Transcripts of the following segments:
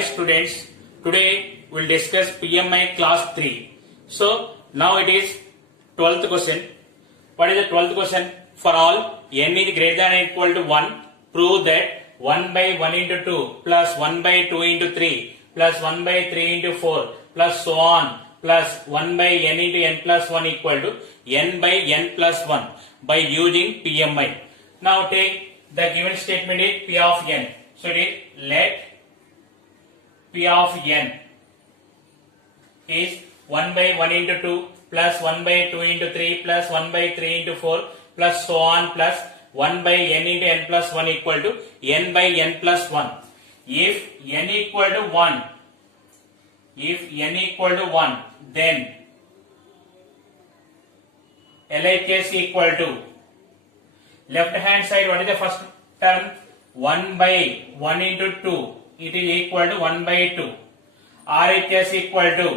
Hi students, today we will discuss PMI class 3. So now it is 12th question. What is the 12th question? For all n is greater than or equal to 1, prove that 1 by 1 into 2 plus 1 by 2 into 3 plus 1 by 3 into 4 plus so on plus 1 by n into n plus 1 equal to n by n plus 1 by using PMI. Now take the given statement is P of n. So it is let P of n is 1 by 1 into 2 plus 1 by 2 into 3 plus 1 by 3 into 4 plus so on plus 1 by n into n plus 1 equal to n by n plus 1. If n equal to 1, then LHS equal to left hand side. What is the first term? 1 by 1 into 2. It is equal to 1 by 2. RHS equal to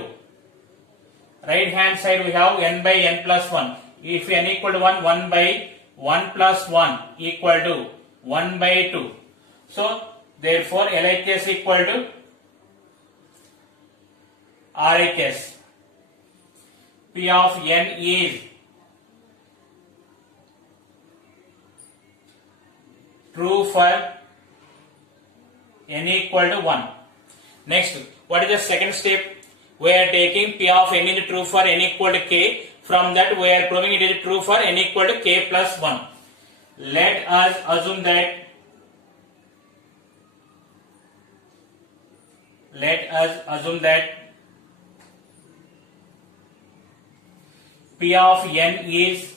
right hand side we have n by n plus 1. If n equal to 1, 1 by 1 plus 1 equal to 1 by 2. So therefore LHS equal to RHS. P of n is true for n equal to 1. Next, what is the second step? We are taking P of n is true for n equal to k. From that we are proving it is true for n equal to k plus 1. Let us assume that P of n is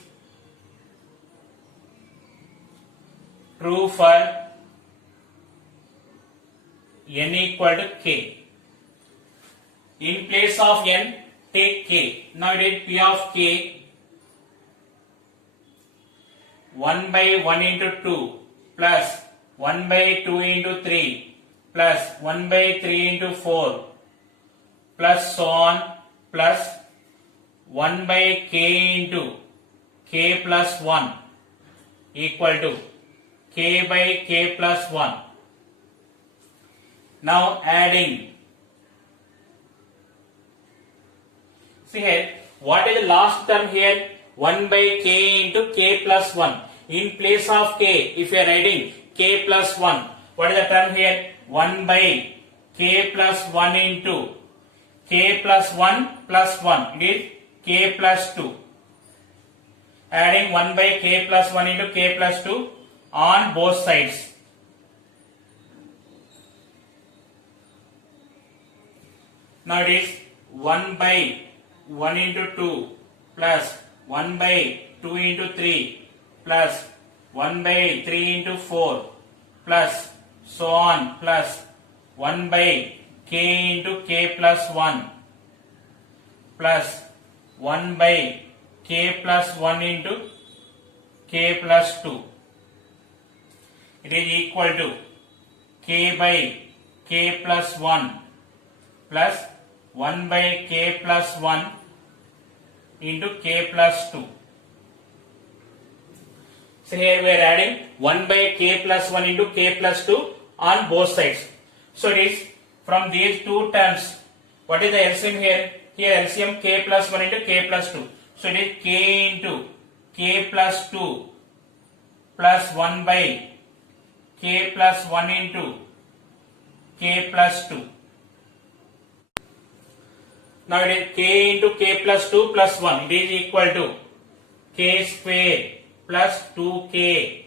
true for n equal to k. In place of n, take k. Now it is P of k 1 by 1 into 2 plus 1 by 2 into 3 plus 1 by 3 into 4 plus so on plus 1 by k into k plus 1 equal to k by k plus 1. Now adding. See here, what is the last term here? 1 by k into k plus 1. In place of k, if you are writing k plus 1, what is the term here? 1 by k plus 1 into k plus 1 plus 1. It is k plus 2. Adding 1 by k plus 1 into k plus 2 on both sides. Now it is 1 by 1 into 2 plus 1 by 2 into 3 plus 1 by 3 into 4 plus so on plus 1 by k into k plus 1 plus 1 by k plus 1 into k plus 2. It is equal to k by k plus 1 plus 1 by k plus 1 into k plus 2. So here we are adding 1 by k plus 1 into k plus 2 on both sides. So it is from these two terms. What is the LCM here? Here LCM k plus 1 into k plus 2. So it is k into k plus 2 plus 1 by k plus 1 into k plus 2. Now it is k into k plus 2 plus 1. It is equal to k square plus 2k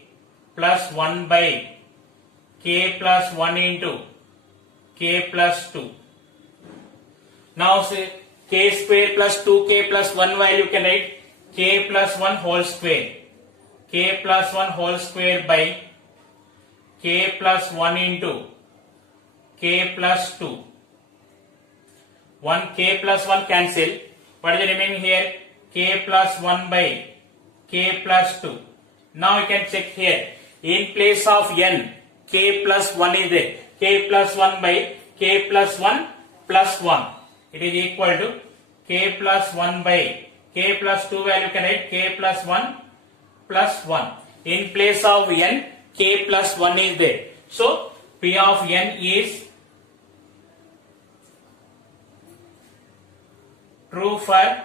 plus 1 by k plus 1 into k plus 2. Now say k square plus 2k plus 1 value you can write k plus 1 whole square. K plus 1 whole square by k plus 1 into k plus 2. 1 k plus 1 cancel. What is the remaining here? K plus 1 by k plus 2. Now you can check here. In place of n, k plus 1 is there. K plus 1 by k plus 1 plus 1. It is equal to k plus 1 by k plus 2 value you can write k plus 1 plus 1. In place of n, k plus 1 is there. So P of n is true for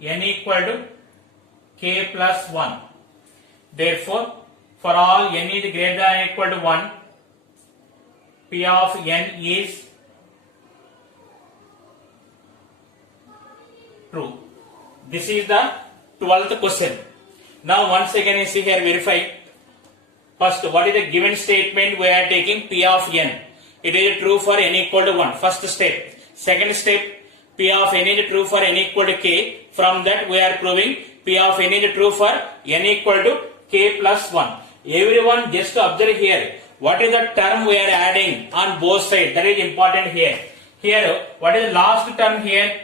n equal to k plus 1. Therefore, for all n is greater than or equal to 1, P of n is true. This is the 12th question. Now once again you see here, verify. First, what is the given statement? We are taking P of n. It is true for n equal to 1. First step. Second step, P of n is true for n equal to k. From that we are proving P of n is true for n equal to k plus 1. Everyone just observe here. What is the term we are adding on both sides? That is important here. Here, what is the last term here?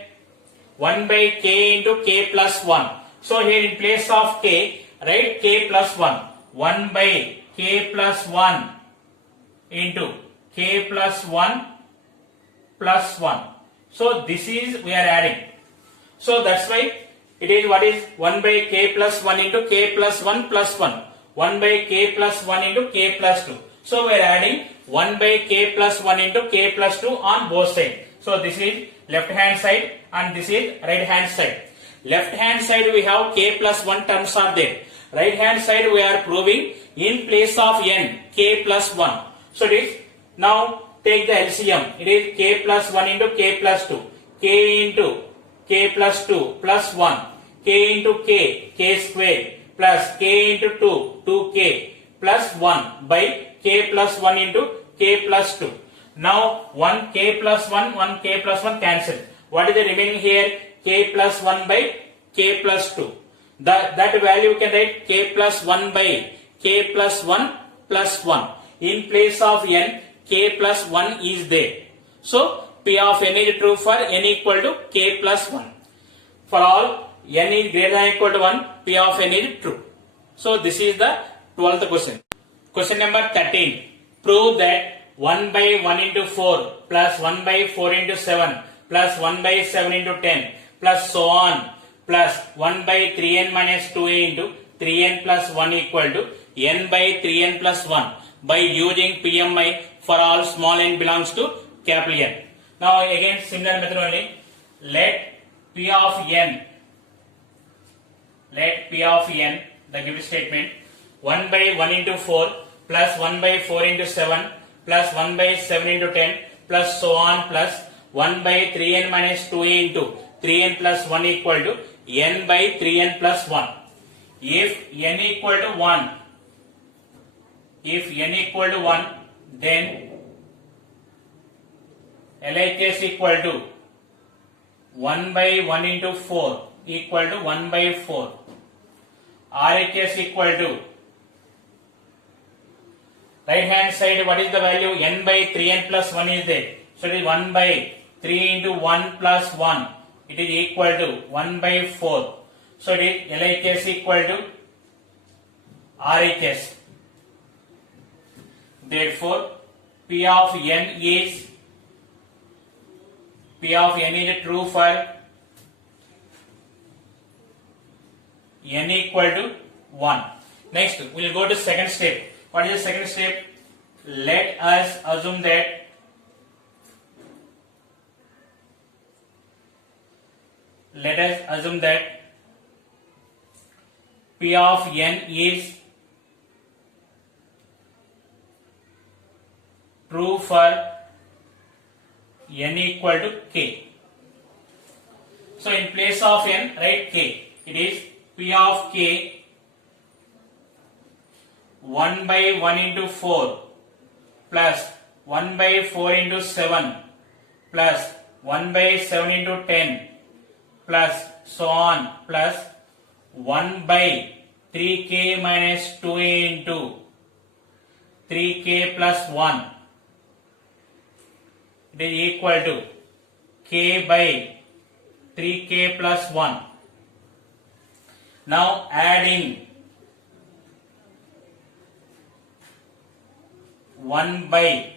1 by k into k plus 1. So here in place of k, write k plus 1. 1 by k plus 1 into k plus 1 plus 1. So this is we are adding. So that's why it is what is 1 by k plus 1 into k plus 1 plus 1. 1 by k plus 1 into k plus 2. So we are adding 1 by k plus 1 into k plus 2 on both sides. So this is left hand side and this is right hand side. Left hand side we have k plus 1 terms are there. Right hand side we are proving in place of n k plus 1. So it is, now take the LCM. It is k plus 1 into k plus 2. K into k plus 2 plus 1. K into k square plus k into 2 2k plus 1 by k plus 1 into k plus 2. Now 1 k plus 1 1 k plus 1 cancel. What is the remaining here? K plus 1 by k plus 2. That value you can write k plus 1 by k plus 1 plus 1. In place of n, k plus 1 is there. So P of n is true for n equal to k plus 1. For all n is greater than or equal to 1, P of n is true. So this is the 12th question. Question number 13. Prove that 1 by 1 into 4 plus 1 by 4 into 7 plus 1 by 7 into 10 plus so on plus 1 by 3n minus 2a into 3n plus 1 equal to n by 3n plus 1 by using PMI for all small n belongs to capital N. Now again similar method only. Let P of n, the given statement, 1 by 1 into 4 plus 1 by 4 into 7 plus 1 by 7 into 10 plus so on plus 1 by 3n minus 2a into 3n plus 1 equal to n by 3n plus 1. If n equal to 1, then LHS equal to 1 by 1 into 4 equal to 1 by 4. RHS equal to, right hand side what is the value? N by 3n plus 1 is there. So it is 1 by 3 into 1 plus 1. It is equal to 1 by 4. So it is LHS equal to RHS. Therefore, P of n is true for n equal to 1. Next, we will go to second step. What is the second step? Let us assume that P of n is true for n equal to k. So in place of n, write k. It is P of k 1 by 1 into 4 plus 1 by 4 into 7 plus 1 by 7 into 10 plus so on plus 1 by 3k minus 2a into 3k plus 1. It is equal to k by 3k plus 1. Now adding 1 by,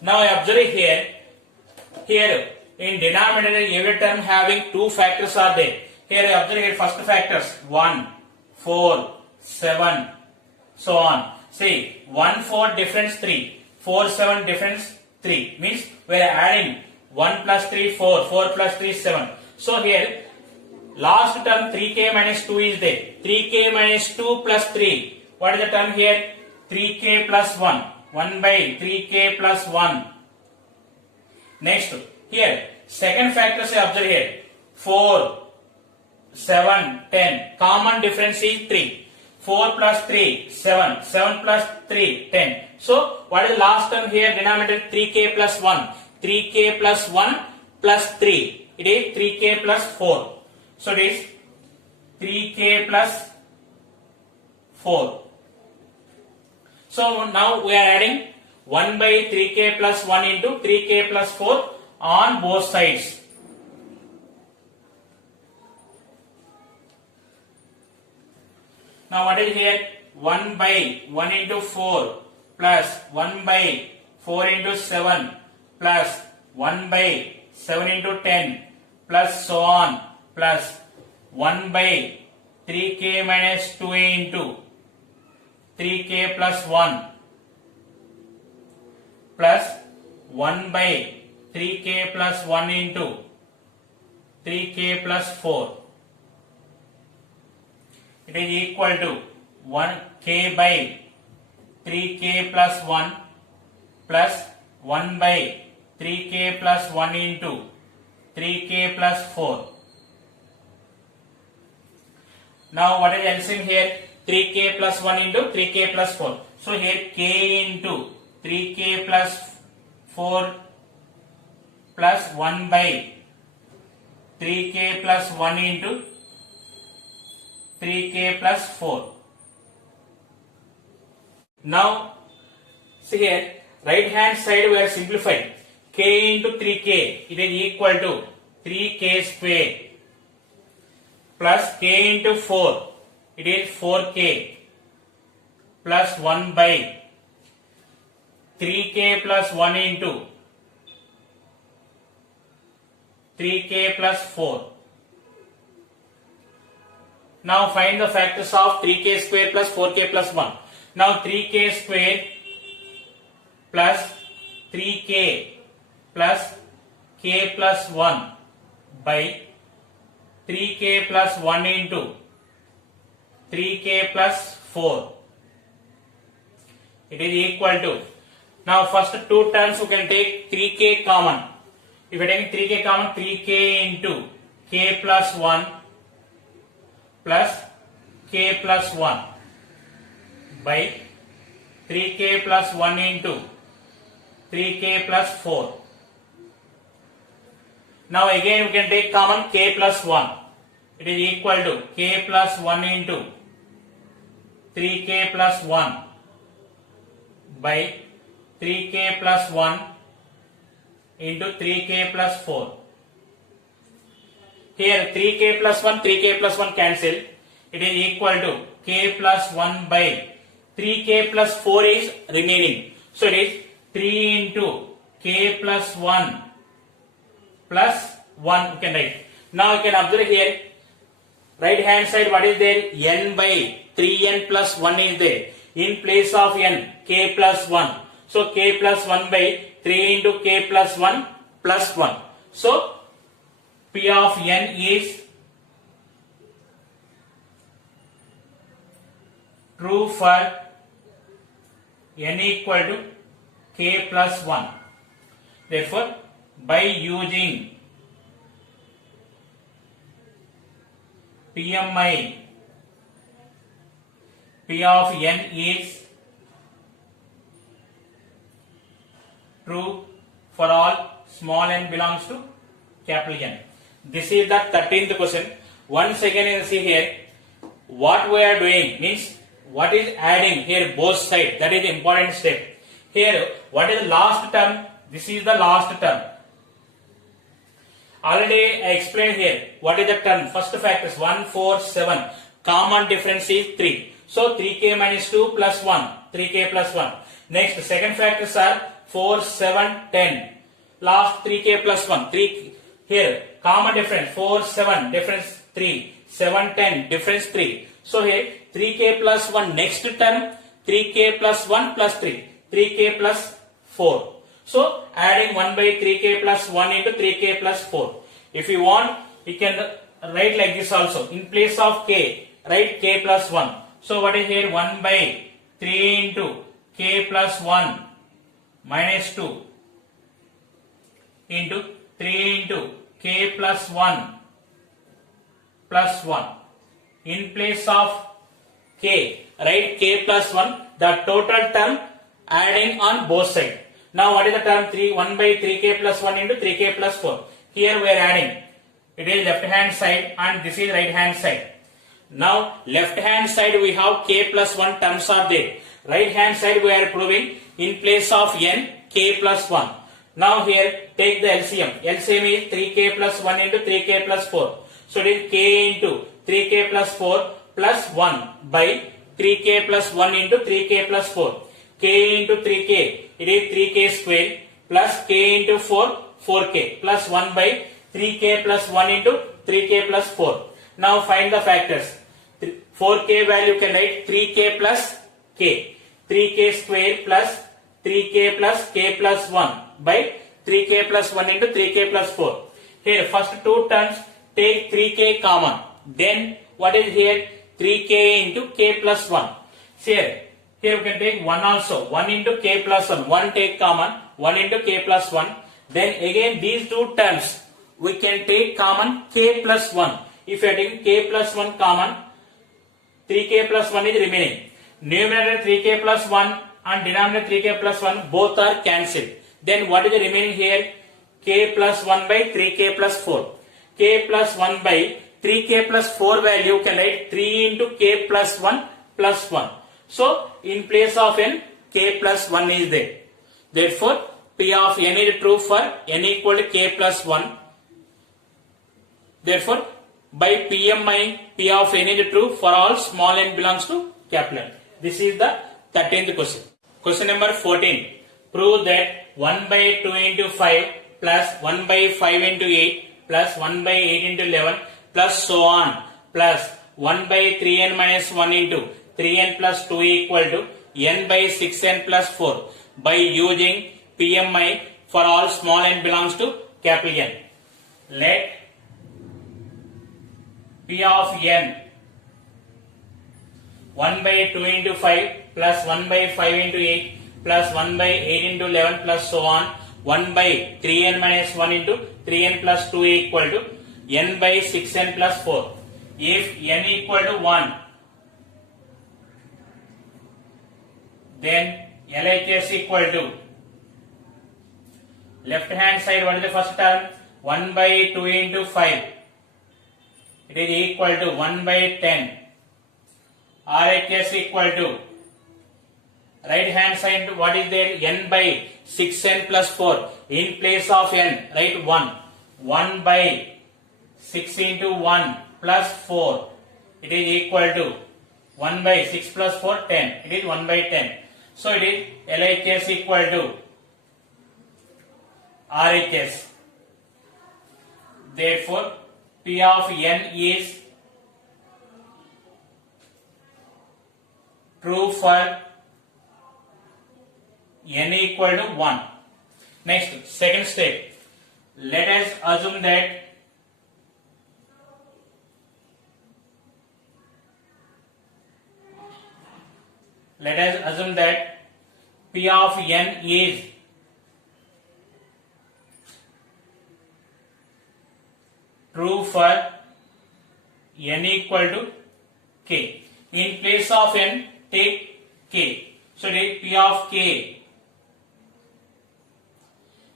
now observe here in denominator every term having two factors are there. Here observe here first factors 1, 4, 7, so on. See 1, 4 difference 3, 4, 7 difference 3 means we are adding 1 plus 3, 4. 4 plus 3, 7. So here, last term 3k minus 2 is there. 3k minus 2 plus 3. What is the term here? 3k plus 1. 1 by 3k plus 1. Next, here, second factor say observe here. 4, 7, 10. Common difference is 3. 4 plus 3, 7. 7 plus 3, 10. So, what is the last term here? Denominator 3k plus 1. 3k plus 1 plus 3. It is 3k plus 4. So, it is 3k plus 4. So, now we are adding 1 by 3k plus 1 into 3k plus 4 on both sides. Now what is here? 1 by 1 into 4 plus 1 by 4 into 7 plus 1 by 7 into 10 plus so on plus 1 by 3k minus 2a into 3k plus 1 plus 1 by 3k plus 1 into 3k plus 4. It is equal to 1k by 3k plus 1 plus 1 by 3k plus 1 into 3k plus 4. Now what is LCM here? 3k plus 1 into 3k plus 4. So here k into 3k plus 4 plus 1 by 3k plus 1 into 3k plus 4. Now, see here, right hand side we are simplifying. K into 3k, it is equal to 3k square plus k into 4, it is 4k plus 1 by 3k plus 1 into 3k plus 4. Now find the factors of 3k square plus 4k plus 1. Now 3k square plus 3k plus k plus 1 by 3k plus 1 into 3k plus 4. It is equal to, now first two terms we can take 3k common. If we take 3k common, 3k into k plus 1 plus k plus 1 by 3k plus 1 into 3k plus 4. Now again we can take common k plus 1. It is equal to k plus 1 into 3k plus 1 by 3k plus 1 into 3k plus 4. Here 3k plus 1, 3k plus 1 cancel. It is equal to k plus 1 by 3k plus 4 is remaining. So it is 3 into k plus 1 plus 1 you can write. Now you can observe here, right hand side what is there? N by 3n plus 1 is there. In place of n, k plus 1. So k plus 1 by 3 into k plus 1 plus 1. So P of n is true for n equal to k plus 1. Therefore, by using PMI, P of n is true for all small n belongs to capital N. This is the 13th question. Once again you see here, what we are doing means what is adding here both sides, that is the important step. Here what is the last term? This is the last term. Already I explained here what is the term. First factors 1, 4, 7. Common difference is 3. So 3k minus 2 plus 1. 3k plus 1. Next second factors are 4, 7, 10. Last 3k plus 1. 3 here common difference 4, 7 difference 3. 7, 10 difference 3. So here 3k plus 1 next term 3k plus 1 plus 3. 3k plus 4. So adding 1 by 3k plus 1 into 3k plus 4. If you want, you can write like this also. In place of k, write k plus 1. So what is here? 1 by 3 into k plus 1 minus 2 into 3 into k plus 1 plus 1. In place of k, write k plus 1, the total term adding on both sides. Now what is the term? 1 by 3k plus 1 into 3k plus 4. Here we are adding. It is left hand side and this is right hand side. Now left hand side we have k plus 1 terms are there. Right hand side we are proving in place of n k plus 1. Now here take the LCM. LCM is 3k plus 1 into 3k plus 4. So it is k into 3k plus 4 plus 1 by 3k plus 1 into 3k plus 4. K into 3k, it is 3k square plus k into 4, 4k plus 1 by 3k plus 1 into 3k plus 4. Now find the factors. 4k value can write 3k plus k. 3k square plus 3k plus k plus 1 by 3k plus 1 into 3k plus 4. Here first two terms take 3k common. Then what is here? 3k into k plus 1. Here we can take 1 also. 1 into k plus 1. 1 take common. 1 into k plus 1. Then again these two terms we can take common k plus 1. If you are taking k plus 1 common, 3k plus 1 is remaining. Numerator 3k plus 1 and denominator 3k plus 1 both are cancelled. Then what is the remaining here? K plus 1 by 3k plus 4. K plus 1 by 3k plus 4 value can write 3 into k plus 1 plus 1. So in place of n, k plus 1 is there. Therefore P of n is true for n equal to k plus 1. Therefore by PMI, P of n is true for all small n belongs to capital N. This is the 13th question. Question number 14. Prove that 1 by 2 into 5 plus 1 by 5 into 8 plus 1 by 8 into 11 plus so on plus 1 by 3n minus 1 into 3n plus 2 equal to n by 6n plus 4 by using PMI for all small n belongs to capital N. Let P of n 1 by 2 into 5 plus 1 by 5 into 8 plus 1 by 8 into 11 plus so on 1 by 3n minus 1 into 3n plus 2 equal to n by 6n plus 4. If n equal to 1, then LHS equal to left hand side, what is the first term? 1 by 2 into 5. It is equal to 1 by 10. RHS equal to right hand side, what is there? N by 6n plus 4. In place of n, write 1. 1 by 6 into 1 plus 4. It is equal to 1 by 6 plus 4, 10. It is 1 by 10. So it is LHS equal to RHS. Therefore, P of n is true for n equal to 1. Next, second step. Let us assume that P of n is true for n equal to k. In place of n, take k. So take P of k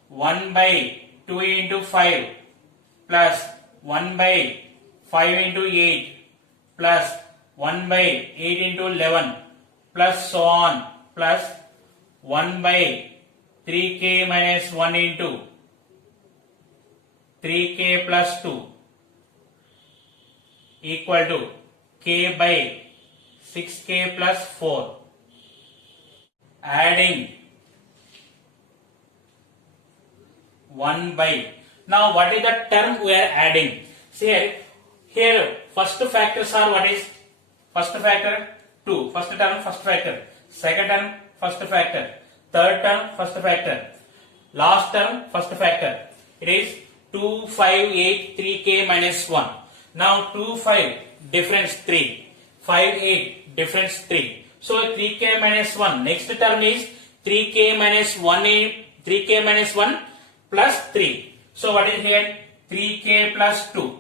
1 by 2 into 5 plus 1 by 5 into 8 plus 1 by 8 into 11 plus so on plus 1 by 3k minus 1 into 3k plus 2 equal to k by 6k plus 4. Adding 1 by. Now what is the term we are adding? See here first factors are what is? First factor 2. First term first factor. Second term first factor. Third term first factor. last term first factor. It is 2, 5, 8, 3k minus 1. Now 2, 5 difference 3, 5, 8 difference 3. So 3k minus 1. Next term is 3k minus 1, 3k minus 1 plus 3. So what is here? 3k plus 2.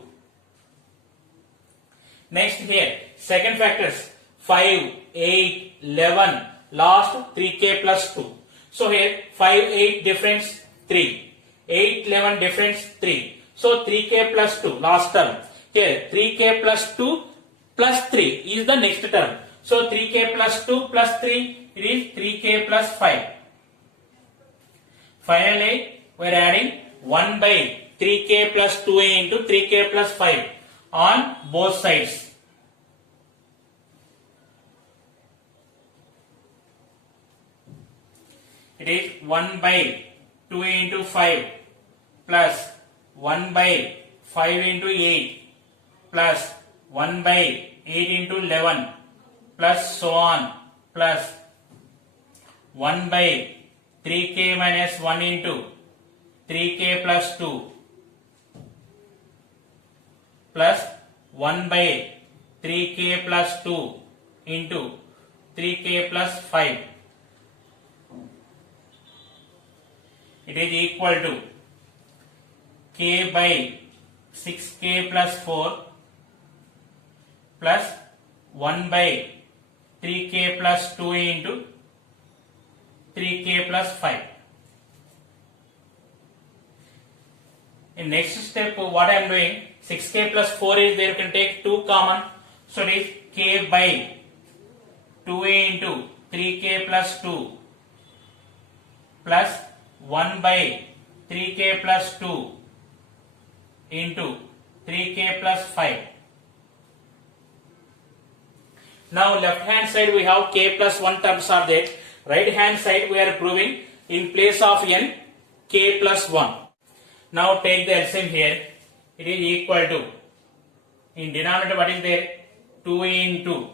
Next here, second factors 5, 8, 11, last 3k plus 2. So here 5, 8 difference 3, 8, 11 difference 3. So 3k plus 2 last term. Here 3k plus 2 plus 3 is the next term. So 3k plus 2 plus 3, it is 3k plus 5. Finally, we are adding 1 by 3k plus 2a into 3k plus 5 on both sides. It is 1 by 2a into 5 plus 1 by 5 into 8 plus 1 by 8 into 11 plus so on plus 1 by 3k minus 1 into 3k plus 2 plus 1 by 3k plus 2 into 3k plus 5. It is equal to k by 6k plus 4 plus 1 by 3k plus 2 into 3k plus 5. In next step, what I am doing, 6k plus 4 is there, you can take 2 common. So it is k by 2a into 3k plus 2 plus 1 by 3k plus 2 into 3k plus 5. Now left hand side we have k plus 1 terms are there. Right hand side we are proving in place of n k plus 1. Now take the LCM here. It is equal to, in denominator what is there? 2a into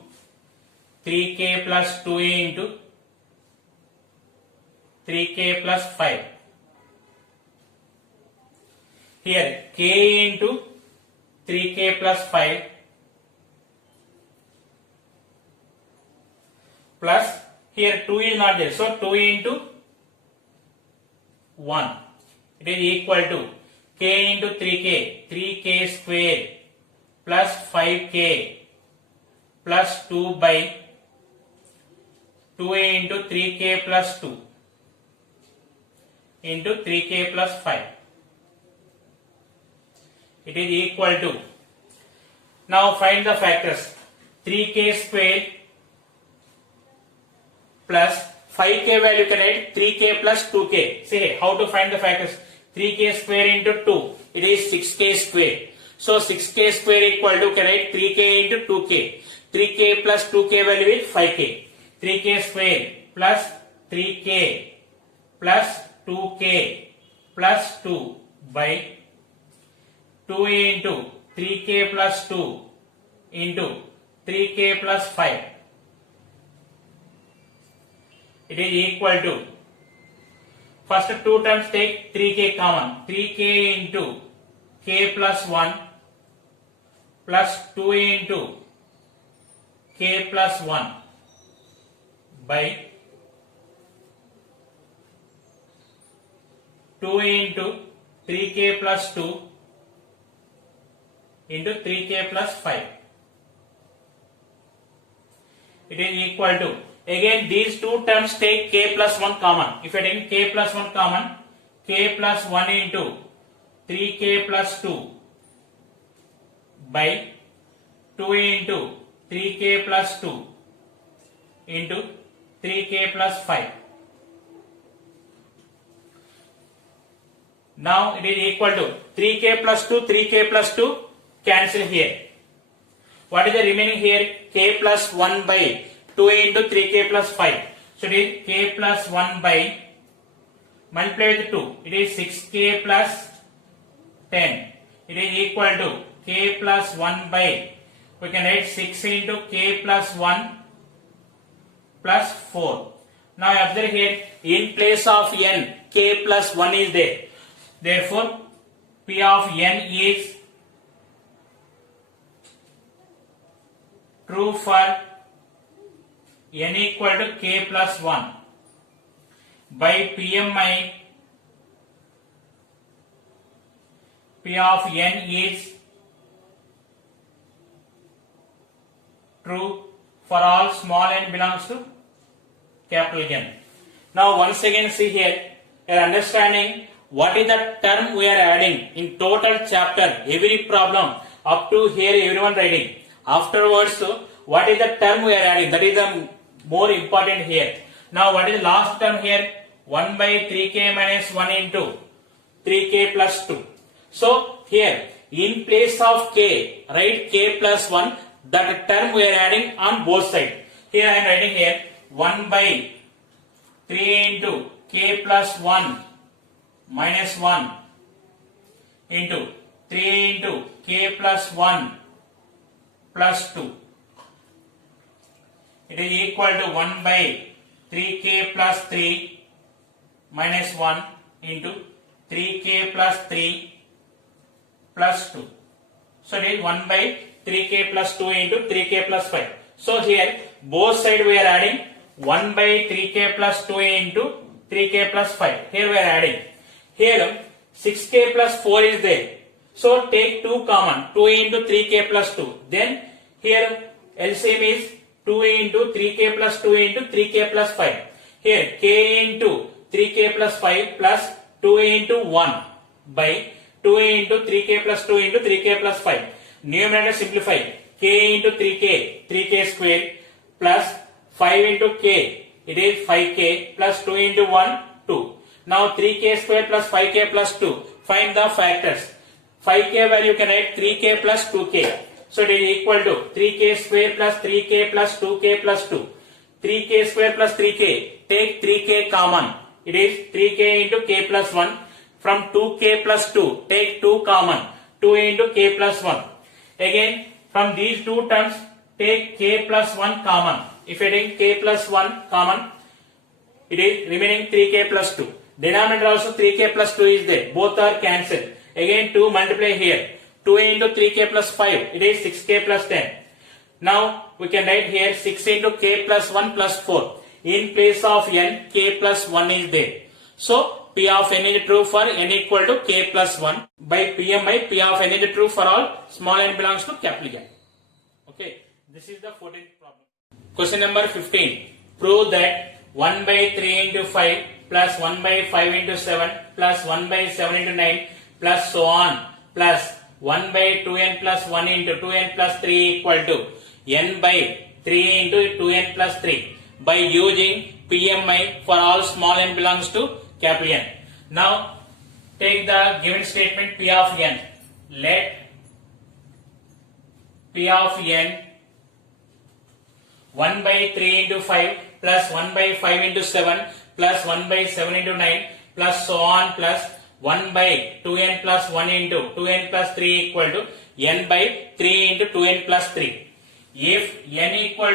3k plus 2a into 3k plus 5. Here k into 3k plus 5 plus here 2 is not there. So 2 into 1. It is equal to k into 3k, 3k square plus 5k plus 2 by 2a into 3k plus 2 into 3k plus 5. It is equal to, now find the factors, 3k square plus 5k value can add 3k plus 2k. See how to find the factors. 3k square into 2, it is 6k square. So 6k square equal to, can add 3k into 2k. 3k plus 2k value is 5k. 3k square plus 3k plus 2k plus 2 by 2 into 3k plus 2 into 3k plus 5. It is equal to, first two terms take 3k common, 3k into k plus 1 plus 2 into k plus 1 by 2 into 3k plus 2 into 3k plus 5. It is equal to, again these two terms take k plus 1 common. If you take k plus 1 common, k plus 1 into 3k plus 2 by 2 into 3k plus 2 into 3k plus 5. Now it is equal to 3k plus 2, 3k plus 2 cancel here. What is the remaining here? K plus 1 by 2 into 3k plus 5. So it is k plus 1 by, multiply with 2. It is 6k plus 10. It is equal to k plus 1 by, we can write 6 into k plus 1 plus 4. Now observe here, in place of n, k plus 1 is there. Therefore, P of n is true for n equal to k plus 1 by PMI. P of n is true for all small n belongs to capital N. Now once again see here, you are understanding what is the term we are adding in total chapter, every problem up to here everyone writing. Afterwards, what is the term we are adding? That is the more important here. Now what is the last term here? 1 by 3k minus 1 into 3k plus 2. So here in place of k, write k plus 1, that term we are adding on both sides. Here I am writing here 1 by 3 into k plus 1 minus 1 into 3 into k plus 1 plus 2. It is equal to 1 by 3k plus 3 minus 1 into 3k plus 3 plus 2. So it is 1 by 3k plus 2 into 3k plus 5. So here both sides we are adding 1 by 3k plus 2 into 3k plus 5. Here we are adding. Here 6k plus 4 is there. So take 2 common. 2 into 3k plus 2. Then here LCM is 2 into 3k plus 2 into 3k plus 5. Here k into 3k plus 5 plus 2 into 1 by 2 into 3k plus 2 into 3k plus 5. Numerator simplify. K into 3k, 3k square plus 5 into k, it is 5k plus 2 into 1, 2. Now 3k square plus 5k plus 2. Find the factors. 5k value you can write 3k plus 2k. So it is equal to 3k square plus 3k plus 2k plus 2. 3k square plus 3k. Take 3k common. It is 3k into k plus 1. From 2k plus 2, take 2 common. 2 into k plus 1. Again, from these two terms, take k plus 1 common. If you take k plus 1 common, it is remaining 3k plus 2. Denominator also 3k plus 2 is there. Both are cancelled. Again 2 multiply here. 2 into 3k plus 5. It is 6k plus 10. Now we can write here 6 into k plus 1 plus 4. In place of n, k plus 1 is there. So P of n is true for n equal to k plus 1 by PMI. P of n is true for all small n belongs to capital N. Okay, this is the 14th problem. Question number 15. Prove that 1 by 3 into 5 plus 1 by 5 into 7 plus 1 by 7 into 9 plus so on plus 1 by 2n plus 1 into 2n plus 3 equal to n by 3 into 2n plus 3 by using PMI for all small n belongs to capital N. Now take the given statement P of n. Let P of n 1 by 3 into 5 plus 1 by 5 into 7 plus 1 by 7 into 9 plus so on plus 1 by 2n plus 1 into 2n plus 3 equal to n by 3 into 2n plus 3. If n equal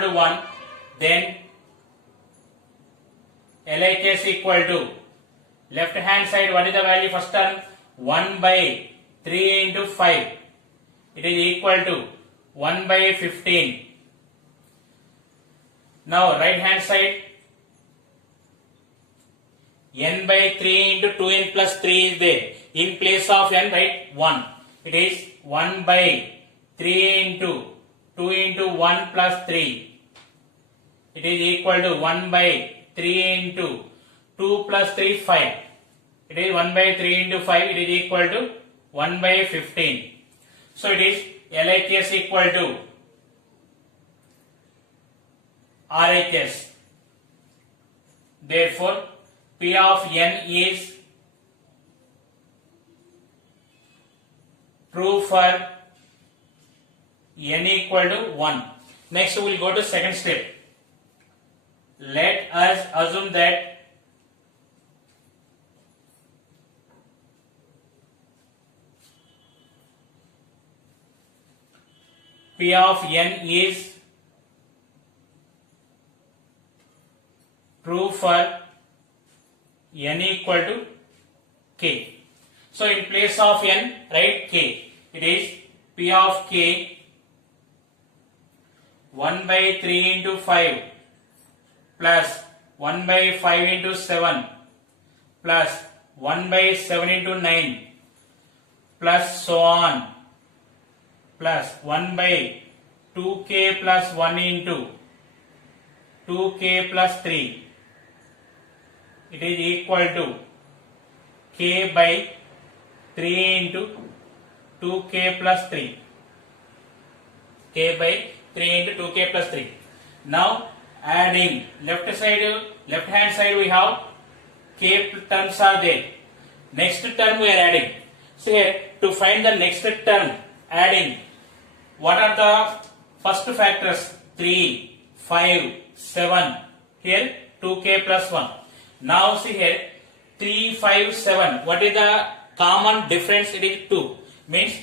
to 1, then LHS equal to left hand side, what is the value first term? 1 by 3 into 5. It is equal to 1 by 15. Now right hand side, n by 3 into 2n plus 3 is there. In place of n, write 1. It is 1 by 3 into 2 into 1 plus 3. It is equal to 1 by 3 into 2 plus 3, 5. It is 1 by 3 into 5. It is equal to 1 by 15. So it is LHS equal to RHS. Therefore, P of n is true for n equal to 1. Next we will go to second step. Let us assume that P of n is True for n equal to k. So in place of n, write k. It is P of k 1 by 3 into 5 plus 1 by 5 into 7 plus 1 by 7 into 9 plus so on plus 1 by 2k plus 1 into 2k plus 3. It is equal to k by 3 into 2k plus 3. K by 3 into 2k plus 3. Now adding left hand side we have k terms are there. Next term we are adding. So here to find the next term adding, what are the first factors? 3, 5, 7. Here 2k plus 1. Now see here 3, 5, 7. What is the common difference? It is 2. Means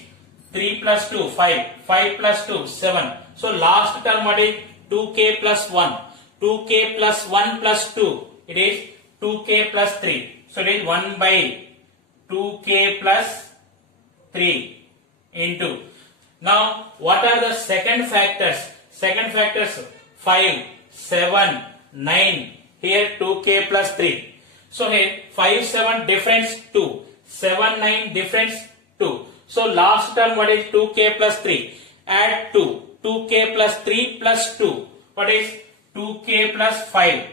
3 plus 2, 5. 5 plus 2, 7. So last term what is 2k plus 1. 2k plus 1 plus 2. It is 2k plus 3. So it is 1 by 2k plus 3 into. Now what are the second factors? Second factors 5, 7, 9. Here 2k plus 3. So here 5, 7 difference 2. 7, 9 difference 2. So last term what is 2k plus 3? Add 2. 2k plus 3 plus 2. What is 2k plus 5?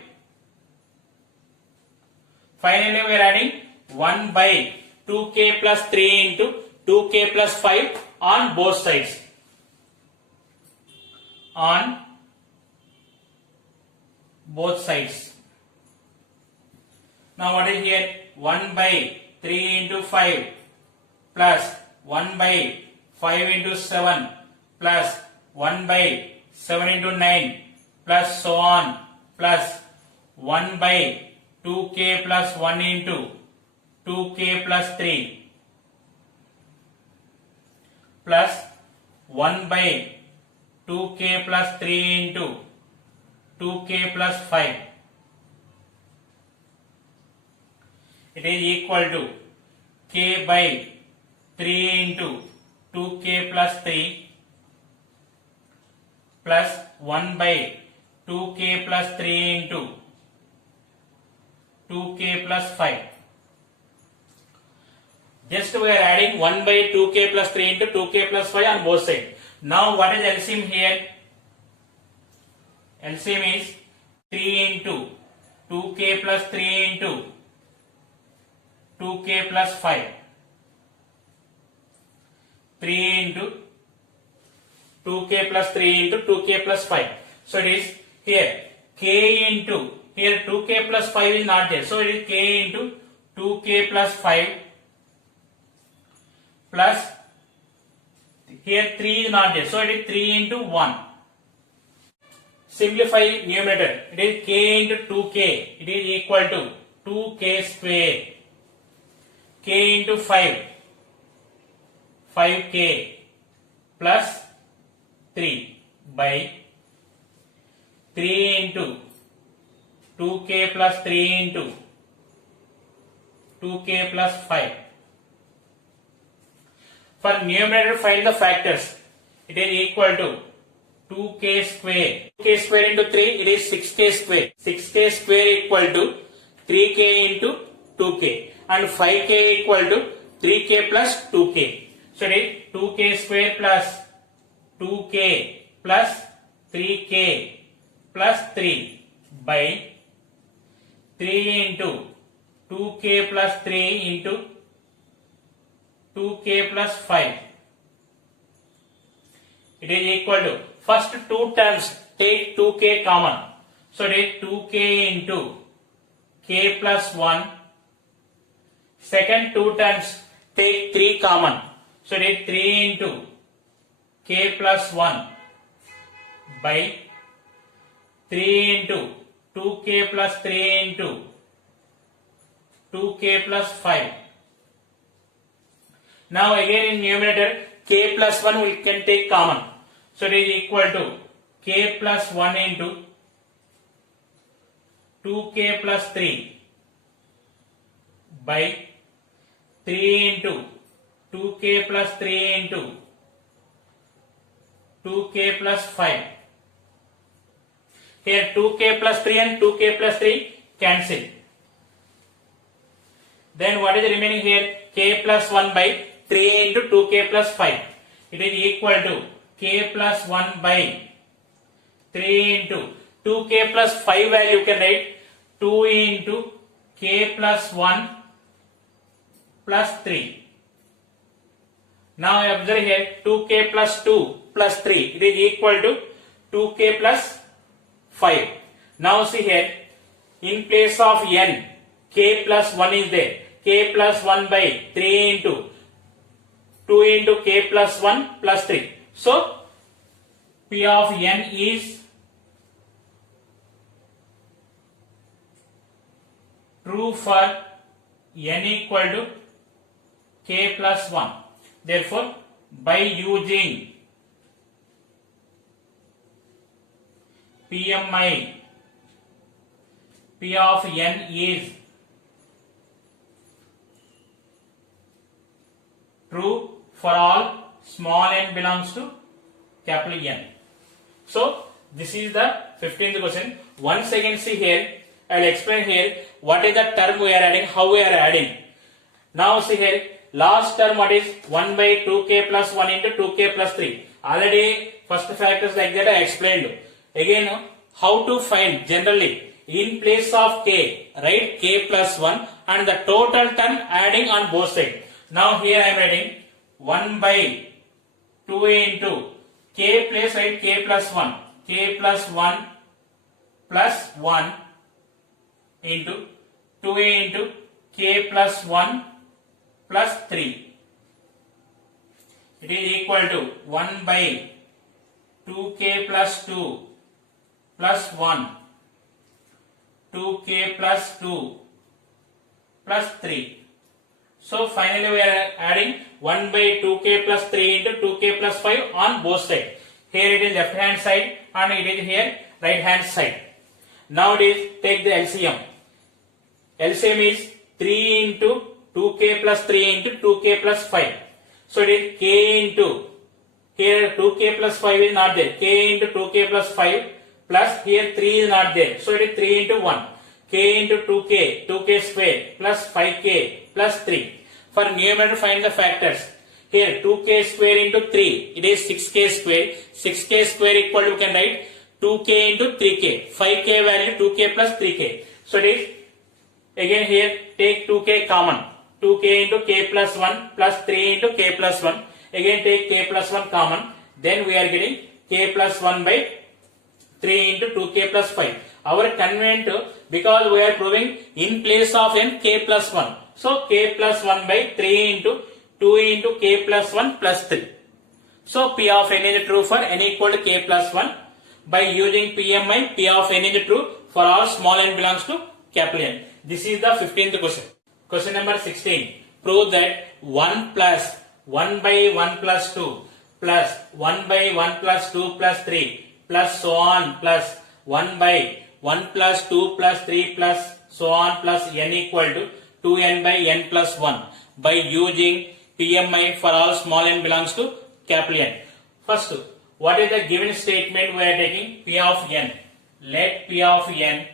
Finally we are adding 1 by 2k plus 3 into 2k plus 5 on both sides. On both sides. Now what is here? 1 by 3 into 5 plus 1 by 5 into 7 plus 1 by 7 into 9 plus so on plus 1 by 2k plus 1 into 2k plus 3 plus 1 by 2k plus 3 into 2k plus 5. It is equal to k by 3 into 2k plus 3 plus 1 by 2k plus 3 into 2k plus 5. Just we are adding 1 by 2k plus 3 into 2k plus 5 on both sides. Now what is LCM here? LCM is 3 into 2k plus 3 into 2k plus 5. 3 into 2k plus 3 into 2k plus 5. So it is here k into, here 2k plus 5 is not there. So it is k into 2k plus 5 plus here 3 is not there. So it is 3 into 1. Simplify numerator. It is k into 2k. It is equal to 2k square. K into 5. 5k plus 3 by 3 into 2k plus 3 into 2k plus 5. For numerator find the factors. It is equal to 2k square. 2k square into 3, it is 6k square. 6k square equal to 3k into 2k. And 5k equal to 3k plus 2k. So it is 2k square plus 2k plus 3k plus 3 by 3 into 2k plus 3 into 2k plus 5. It is equal to, first two terms take 2k common. So it is 2k into k plus 1. Second two terms take 3 common. So it is 3 into k plus 1 by 3 into 2k plus 3 into 2k plus 5. Now again in numerator k plus 1 we can take common. So it is equal to k plus 1 into 2k plus 3 by 3 into 2k plus 3 into 2k plus 5. Here 2k plus 3 and 2k plus 3 cancel. Then what is remaining here? K plus 1 by 3 into 2k plus 5. It is equal to k plus 1 by 3 into 2k plus 5 value you can write 2 into k plus 1 plus 3. Now observe here 2k plus 2 plus 3. It is equal to 2k plus 5. Now see here, in place of n, k plus 1 is there. K plus 1 by 3 into 2 into k plus 1 plus 3. So P of n is true for n equal to k plus 1. Therefore, by using PMI, P of n is true for all small n belongs to capital N. So, this is the 15th question. Once again see here, I will explain here what is the term we are adding, how we are adding. Now see here, last term what is 1 by 2k plus 1 into 2k plus 3. Already first factors like that I explained. Again, how to find generally in place of k, write k plus 1 and the total term adding on both sides. Now here I am writing 1 by 2 into k place write k plus 1. K plus 1 plus 1 into 2a into k plus 1 plus 3. It is equal to 1 by 2k plus 2 plus 1, 2k plus 2 plus 3. So finally we are adding 1 by 2k plus 3 into 2k plus 5 on both sides. Here it is left hand side and it is here right hand side. Now it is take the LCM. LCM is 3 into 2k plus 3 into 2k plus 5. So it is k into, here 2k plus 5 is not there, k into 2k plus 5 plus here 3 is not there. So it is 3 into 1, k into 2k, 2k square plus 5k plus 3. For numerator find the factors. Here 2k square into 3, it is 6k square. 6k square equal to, you can write 2k into 3k. 5k value 2k plus 3k. So it is, again here take 2k common. 2k into k plus 1 plus 3 into k plus 1. Again take k plus 1 common. Then we are getting k plus 1 by 3 into 2k plus 5. Our convenient, because we are proving in place of n k plus 1. So k plus 1 by 3 into 2 into k plus 1 plus 3. So P of n is true for n equal to k plus 1. By using PMI, P of n is true for all small n belongs to capital N. This is the 15th question. Question number 16. Prove that 1 plus 1 by 1 plus 2 plus 1 by 1 plus 2 plus 3 plus so on plus 1 by 1 plus 2 plus 3 plus so on plus n equal to 2n by n plus 1 by using PMI for all small n belongs to capital N. First, what is the given statement we are taking? P of n. Let P of n,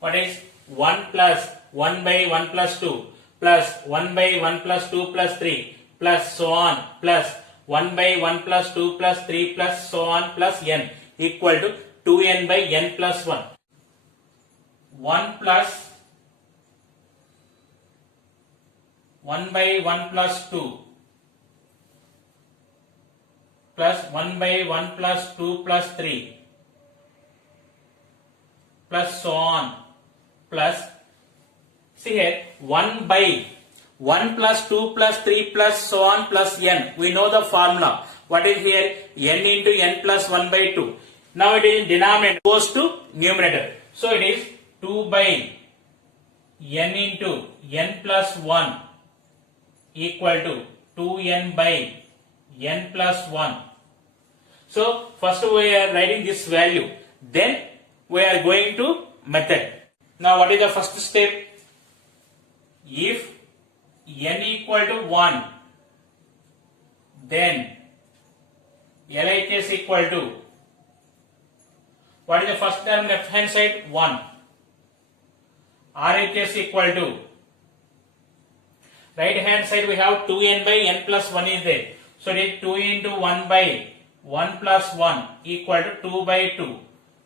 what is 1 plus 1 by 1 plus 2 plus 1 by 1 plus 2 plus 3 plus so on plus 1 by 1 plus 2 plus 3 plus so on plus n equal to 2n by n plus 1. 1 plus 1 by 1 plus 2 plus 1 by 1 plus 2 plus 3 plus so on plus, see here 1 by 1 plus 2 plus 3 plus so on plus n. We know the formula. What is here? N into n plus 1 by 2. Now it is denominator goes to numerator. So it is 2 by n into n plus 1 equal to 2n by n plus 1. So first we are writing this value. Then we are going to method. Now what is the first step? If n equal to 1, then LHS equal to, what is the first term left hand side? 1. RHS equal to, right hand side we have 2n by n plus 1 is there. So it is 2 into 1 by 1 plus 1 equal to 2 by 2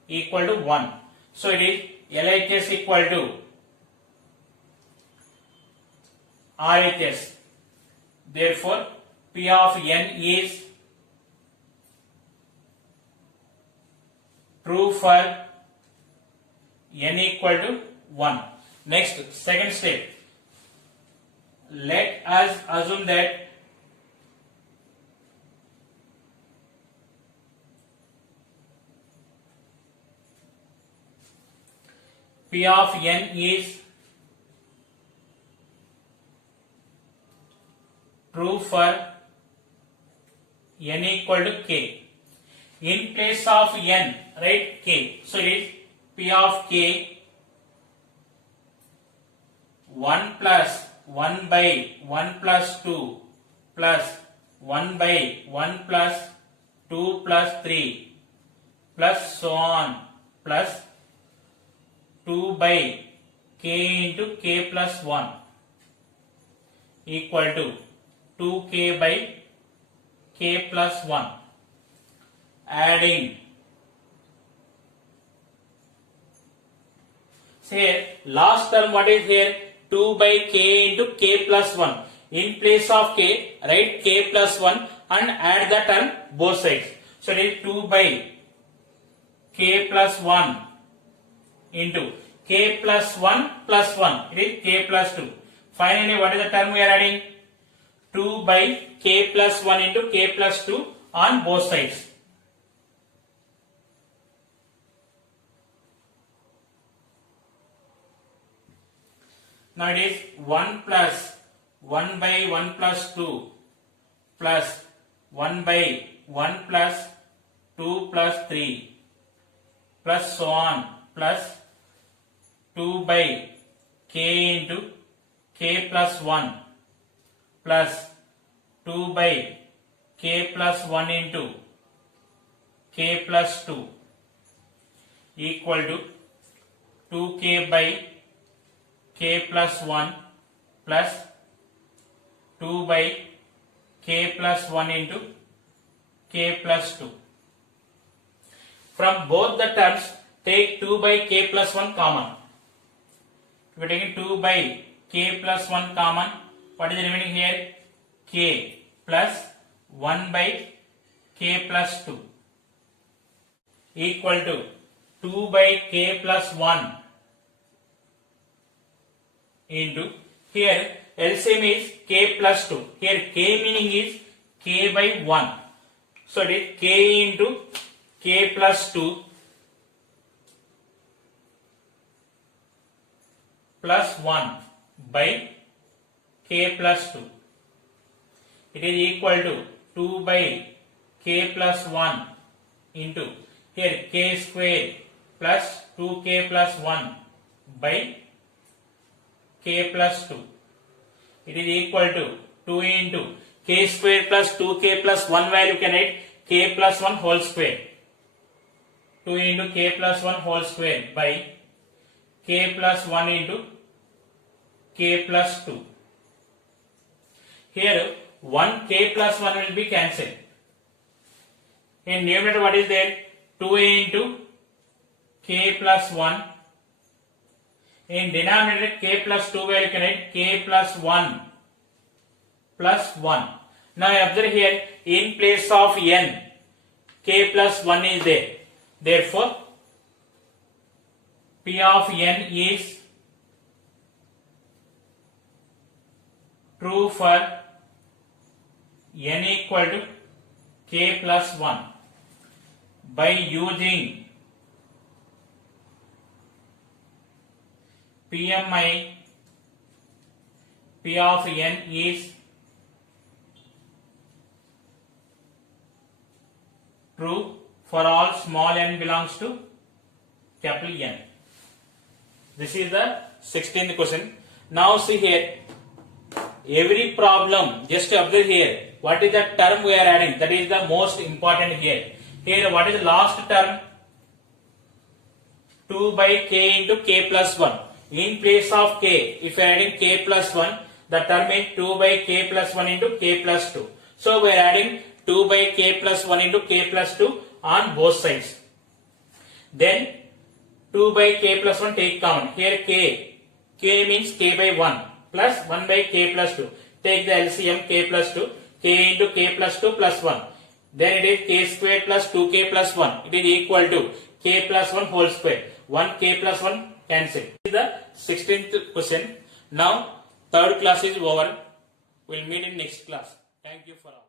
equal to 1. So it is LHS equal to RHS. Therefore, P of n is true for n equal to 1. Next, second step. Let us assume that P of n is true for n equal to k. In place of n, write k. So it is P of k 1 plus 1 by 1 plus 2 plus 1 by 1 plus 2 plus 3 plus so on plus 2 by k into k plus 1 equal to 2k by k plus 1. Adding. Say last term what is here? 2 by k into k plus 1. In place of k, write k plus 1 and add the term both sides. So it is 2 by k plus 1 into k plus 1 plus 1. It is k plus 2. Finally, what is the term we are adding? 2 by k plus 1 into k plus 2 on both sides. Now it is 1 plus 1 by 1 plus 2 plus 1 by 1 plus 2 plus 3 plus so on plus 2 by k into k plus 1 plus 2 by k plus 1 into k plus 2 equal to 2k by k plus 1 plus 2 by k plus 1 into k plus 2. From both the terms, take 2 by k plus 1 common. We are taking 2 by k plus 1 common. What is remaining here? K plus 1 by k plus 2 equal to 2 by k plus 1 into, here LCM is k plus 2. Here k meaning is k by 1. So it is k into k plus 2 plus 1 by k plus 2. It is equal to 2 by k plus 1 into, here k square plus 2k plus 1 by k plus 2. It is equal to 2 into k square plus 2k plus 1 value can write k plus 1 whole square. 2 into k plus 1 whole square by k plus 1 into k plus 2. Here 1 k plus 1 will be cancelled. In numerator what is there? 2 into k plus 1. In denominator k plus 2 value can write k plus 1 plus 1. Now observe here, in place of n, k plus 1 is there. Therefore, P of n is true for n equal to k plus 1 by using PMI. P of n is true for all small n belongs to capital N. This is the 16th question. Now see here, every problem, just observe here, what is the term we are adding? That is the most important here. Here, what is the last term? 2 by k into k plus 1. In place of k, if you are adding k plus 1, the term is 2 by k plus 1 into k plus 2. So we are adding 2 by k plus 1 into k plus 2 on both sides. Then 2 by k plus 1 take common. Here k means k by 1 plus 1 by k plus 2. Take the LCM k plus 2, k into k plus 2 plus 1. Then it is k square plus 2k plus 1. It is equal to k plus 1 whole square. 1 k plus 1 cancel. This is the 16th question. Now third class is over. We'll meet in next class. Thank you for all.